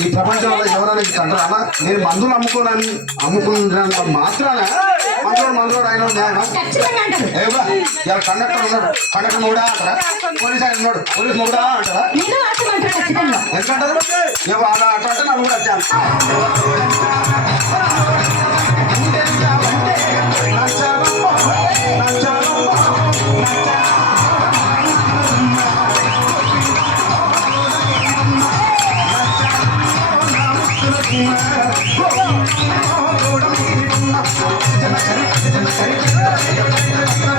ఈ ప్రపంచంలో ఎవరైనా అంటారా అలా నేను మందులు అమ్ముకున్నంత మాత్రాన మందులోడు ఆయన కండక్టర్ ఉన్నాడు, కండక్టర్ మూడా అంటారా, పోలీస్ ఆయన ఉన్నాడు, పోలీస్ మూడా అంటారా, ఎందుకంటారు అలా అట్లా అంటే నాకు కూడా వచ్చాను. జన